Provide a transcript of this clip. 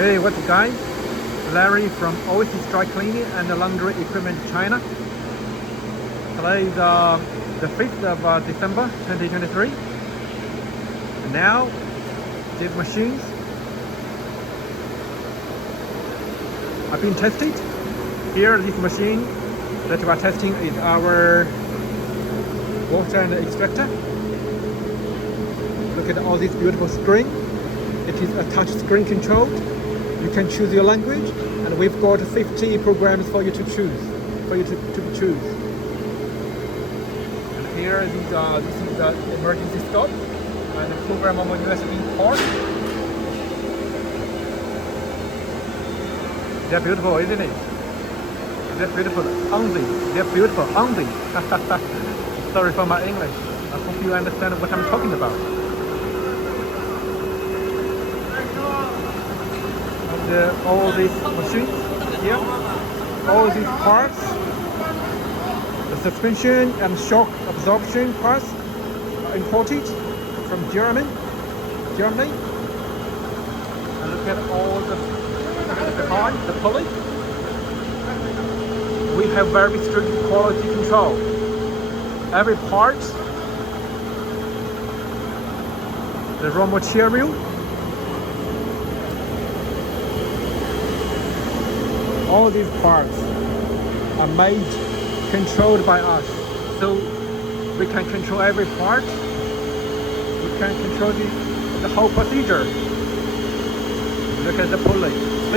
Hey, what's up guys? Larry from Oasis Dry Cleaning and Laundry Equipment China. Today is the 5th of December 2023. And now, these machines have been tested. Here, this machine that we are testing is our water and extractor. Look at all this beautiful screen. It is a touch screen controlled. You can choose your language, and we've got 50 programs for you to choose. And here this is the emergency stop and the programmable USB port. They're beautiful, isn't it? They're beautiful, only. They're beautiful, only. Sorry for my English. I hope you understand what I'm talking about. All these machines here, all these parts, the suspension and shock absorption parts are imported from Germany. And look at all the behind, the pulley. We have very strict quality control. Every part, the raw material, all these parts are made, controlled by us. So we can control every part. We can control the whole procedure. Look at the pulley.